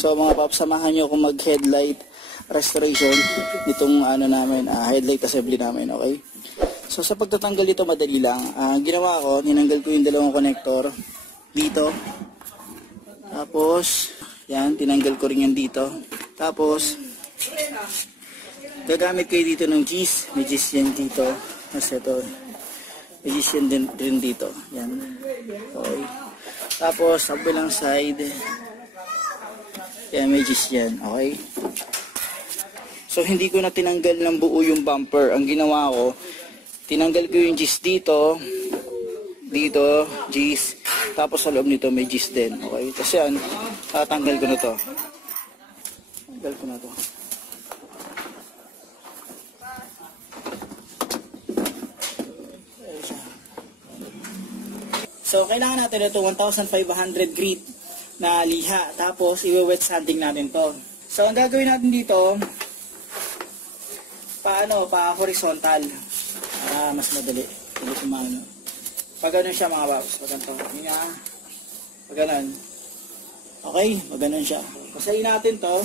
So mga paps, samahan nyo kung mag-headlight restoration nitong headlight assembly namin, okay? So sa pagtatanggal dito madali lang. Ginawa ko, ninanggal ko yung dalawang connector dito. Tapos, yan, tinanggal ko rin yan dito. Tapos, gagamit ko dito ng G's. May G's yan dito. Mas ito. May G's yan din dito. Yan. Okay. Tapos, sa bilang side, yan, may G's yan. Okay. So, hindi ko na tinanggal ng buo yung bumper. Ang ginawa ko, tinanggal ko yung G's dito. Dito, G's. Tapos sa loob nito may G's din. Okay. Tapos yan, tatanggal ko na to. Tanggal ko na to. So, kailangan natin ito 1,500 grit na liha. Tapos, i-wet sanding natin to. So, ang gagawin natin dito, pa-horizontal. Mas madali. Hindi kumano. Pag ganun siya mga paps. Pag ganito. Pag ganun. Okay, pag ganun siya. Pasayin natin to.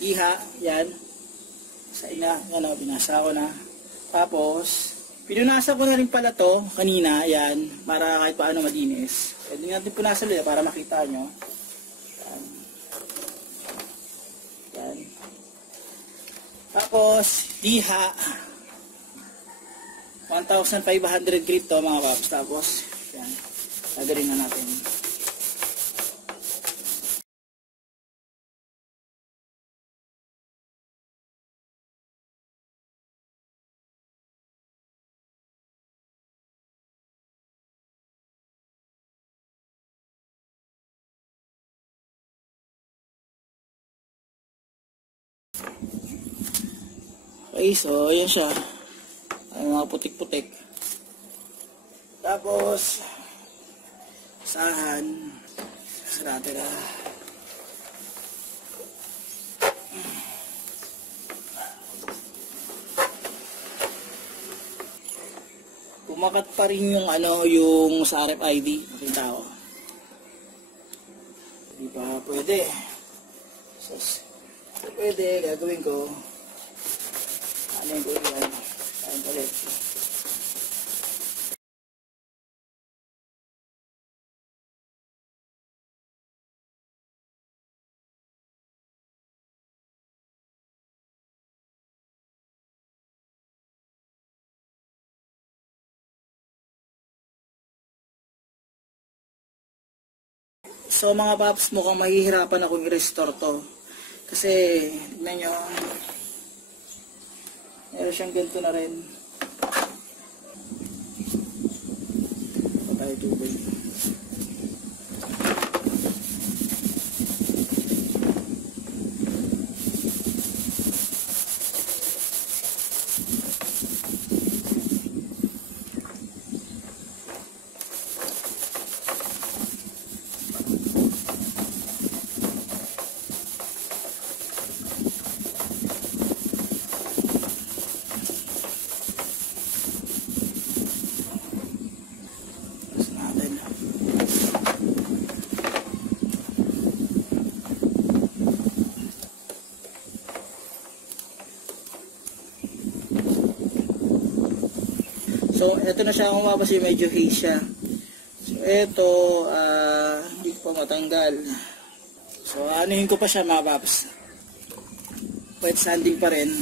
Iha, yan. Pasayin na. Yan, binasa ko na. Tapos, pinunasa ko na rin pala to kanina, yan. Para kahit paano madinis. Pwede natin punasa ulit para makita nyo. Yan. Yan. Tapos, iha. 1,500 grit to mga paps. Tapos, yan. Lagarin na natin. Okay, so, yan siya. Ay, mga putik-putik. Tapos, sahan. Sarate na. Pumakat pa rin yung yung sa RFID. Makita ko. Hindi pa pwede. So, pwede, gagawin ko. Ano yung gawin? Ayan ulit. So mga paps, mukhang mahihirapan akong i-restore to. Kasi, tignan nyo, meron siyang ganito na rin. Patay tubig. So, eto na siya, kung mapapansin, medyo haze siya. So, eto, hindi ko pa matanggal. So, anuhin ko pa siya mga paps. Wet sanding pa rin.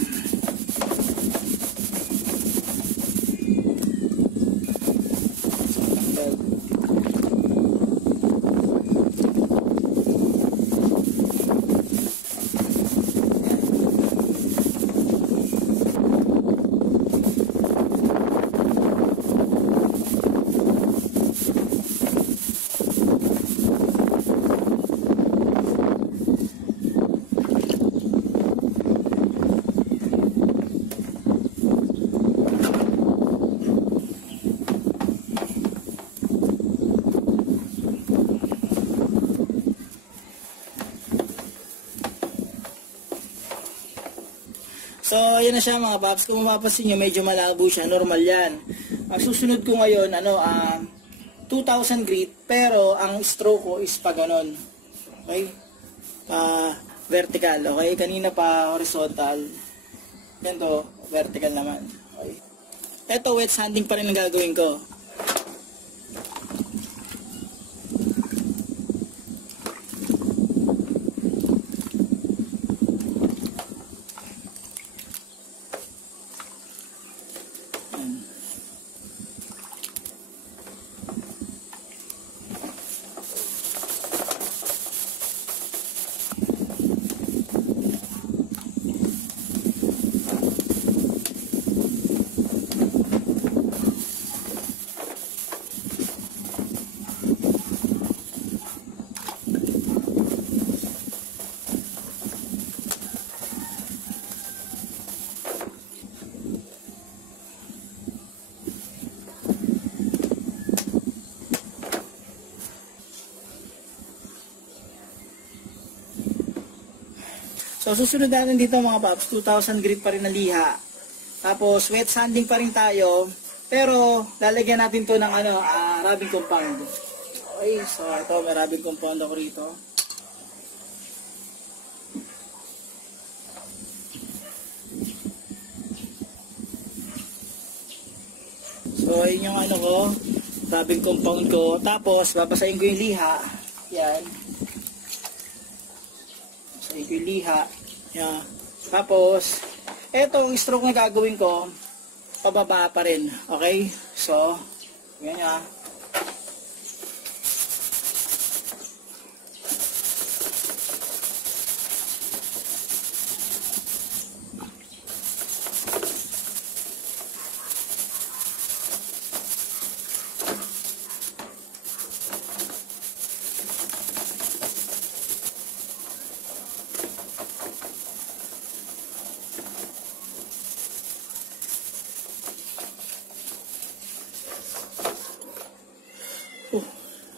So, ayan na siya mga paps. Kung mapapansin nyo, medyo malabo siya. Normal yan. Ang susunod ko ngayon, 2,000 grit. Pero, ang stroke ko is pa ganon. Okay? vertical. Okay, kanina pa horizontal. Ganito, vertical naman. Okay. Ito, wet sanding pa rin ang gagawin ko. So, susunod natin dito mga paps, 2,000 grit pa rin na liha. Tapos, wet sanding pa rin tayo. Pero, lalagyan natin to ng rubbing compound. Okay, so ito, may rubbing compound ako rito. So, yun yung ko, rubbing compound ko. Tapos, babasahin ko yung liha. Yan. Babasahin ko yung liha. Yan. Tapos, etong stroke na gagawin ko, pababa pa rin. Okay? So, yan yan.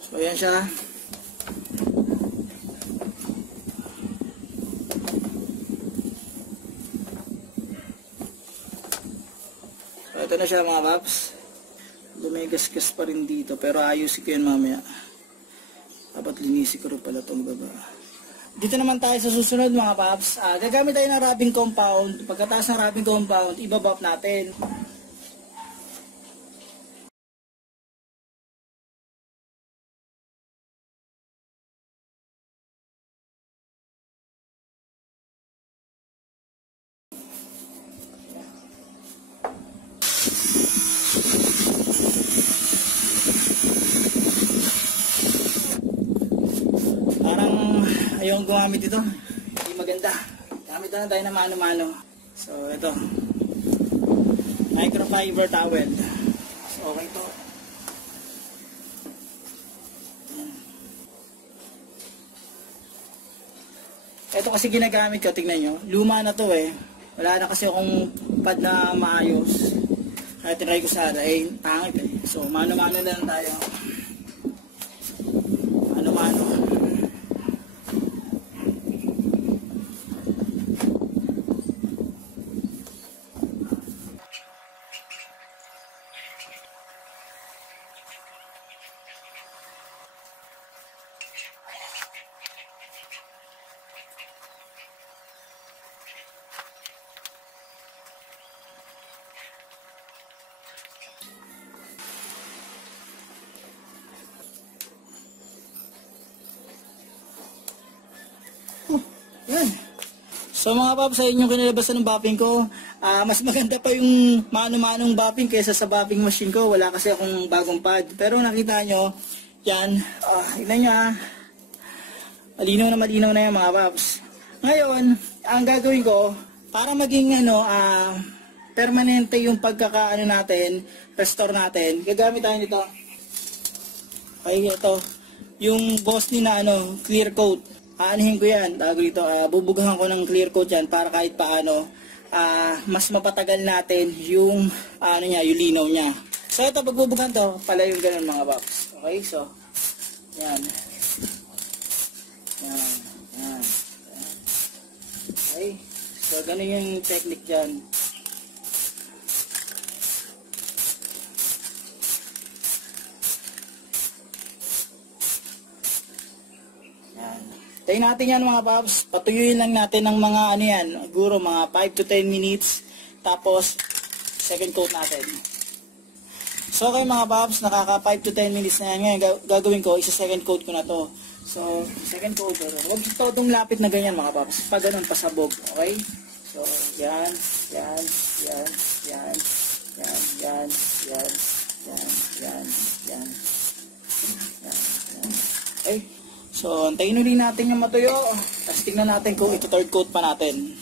So, ayan siya. So, ito na siya mga paps. Lumigas-gas pa rin dito, pero ayusin ko yan mamaya. Dapat linisin ko rin pala itong baba. Dito naman tayo sa susunod mga paps. Gagamit tayo ng rubbing compound. Pagkatapos ng rubbing compound, ibabap natin. Ayong gumamit ito, hindi maganda. Gamit na lang tayo ng mano-mano. So ito, microfiber towel. So okay to. Ito kasi ginagamit ko, tignan nyo. Luma na to eh. Wala na kasi akong pad na maayos. Kaya tinry ko sana, pangit eh. So mano-mano na lang tayo. Mano-mano. Yan. So mga paps, sa inyong kinalabasan ng bopping ko, mas maganda pa yung mano-manong bopping kaysa sa bopping machine ko. Wala kasi akong bagong pad. Pero nakita nyo, yan, tignan nyo malinaw na yan mga paps. Ngayon, ang gagawin ko, para maging permanente yung pagkakaano natin, restore natin, gagamit tayo nito. Okay, ito. Yung boss ni na clear coat. Aanihin ko yan, bubugahan ko ng clear coat yan para kahit paano mas mapatagal natin yung yung linaw niya. So ito, pagbubugahan to, pala yung ganun mga paps. Okay, so yan. Yan. Okay, so ganun yung technique dyan. Tayo natin yan mga paps. Patuyuin lang natin ng mga ano yan. Siguro mga 5 to 10 minutes. Tapos, second coat natin. So okay mga paps, nakaka 5 to 10 minutes na yan. Ngayon, gagawin ko, isa-second coat ko na to. So, second coat. Huwag ito itong lapit na ganyan mga paps. Pag ganun, pasabog. Okay? So, yan, yan, yan, yan, yan, yan, yan, yan, yan, yan. Okay. So, antayin ulit natin yung matuyo. Tapos tingnan natin kung ito third coat pa natin.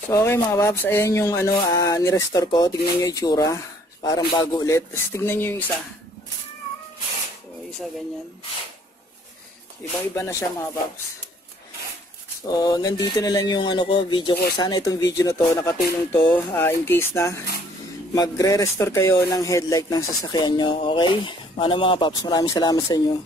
So, okay mga paps, ayan yung ni-restore ko. Tingnan nyo yung itsura. Parang bago ulit. Tapos tingnan nyo yung isa. So, isa ganyan. Ibang-iba na siya mga paps. So, nandito na lang yung video ko. Sana itong video na to, nakatulong to in case na magre-restore kayo ng headlight ng sasakyan nyo. Okay? Mga paps, maraming salamat sa inyo.